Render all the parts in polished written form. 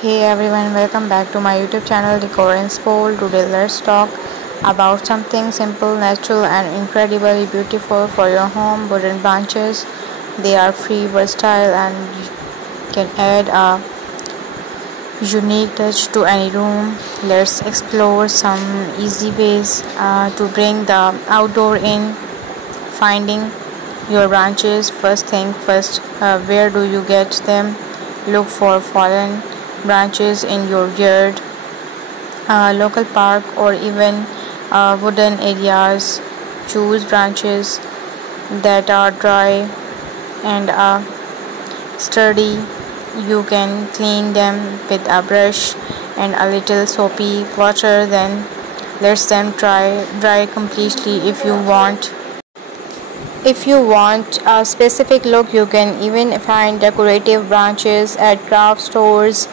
Hey everyone, welcome back to my YouTube channel Decor Inspo. Today let's talk about something simple, natural and incredibly beautiful for your home. Wooden branches. They are free, versatile and can add a unique touch to any room. Let's explore some easy ways to bring the outdoor in. Finding your branches. First thing first, where do you get them? Look for fallen branches in your yard, local park, or even wooden areas. Choose branches that are dry and sturdy. You can clean them with a brush and a little soapy water, then let them dry completely. If you want a specific look, you can even find decorative branches at craft stores.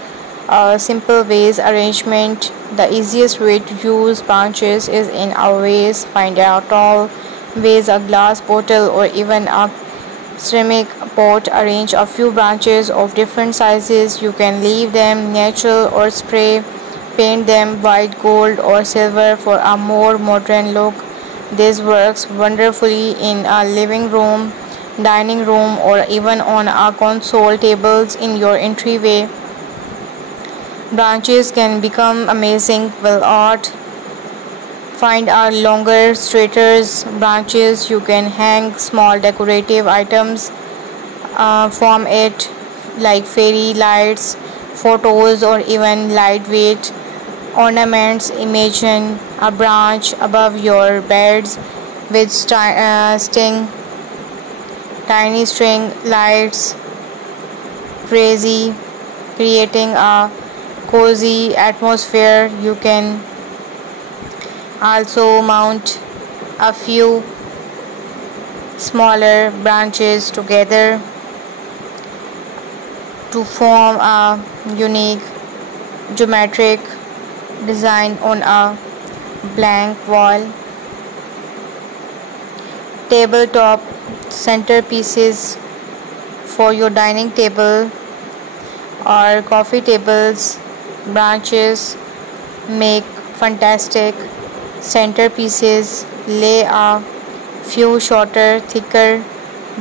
A simple vase arrangement. The easiest way to use branches is in a vase. Find a tall vase, a glass bottle, or even a ceramic pot. Arrange a few branches of different sizes. You can leave them natural or spray paint them white, gold, or silver for a more modern look. This works wonderfully in a living room, dining room, or even on a console tables in your entryway. Branches can become amazing with art. Find a longer, straighter branches. You can hang small decorative items from it, like fairy lights, photos, or even lightweight ornaments. Imagine a branch above your beds with tiny string lights, creating a cozy atmosphere. You can also mount a few smaller branches together to form a unique geometric design on a blank wall. Tabletop centerpieces for your dining table or coffee tables. Branches make fantastic centerpieces. Lay a few shorter, thicker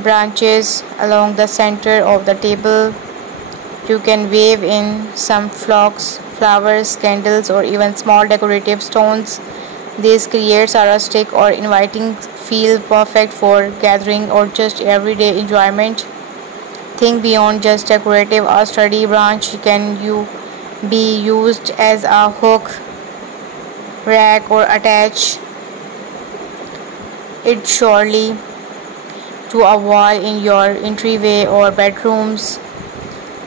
branches along the center of the table. You can weave in some flowers, candles, or even small decorative stones. This creates a rustic or inviting feel, perfect for gathering or just everyday enjoyment. Think beyond just decorative. A sturdy branch can be used as a hook, rack, or attach it surely to a wall in your entryway or bedrooms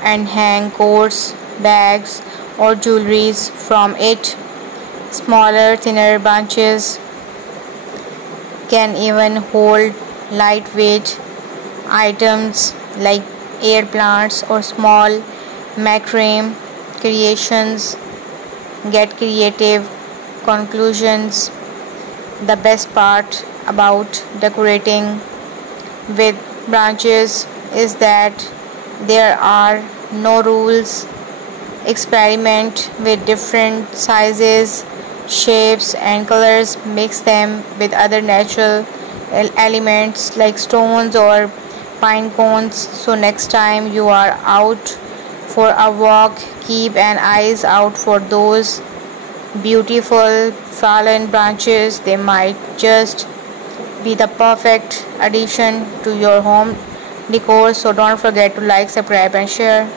and hang coats, bags, or jewelries from it. Smaller, thinner branches can even hold lightweight items like air plants or small macrame creations. Get creative conclusions. The best part about decorating with branches is that there are no rules. Experiment with different sizes, shapes, and colors. Mix them with other natural elements like stones or pine cones. So next time you are out for a walk, keep an eyes out for those beautiful fallen branches. They might just be the perfect addition to your home decor. So don't forget to like, subscribe, and share.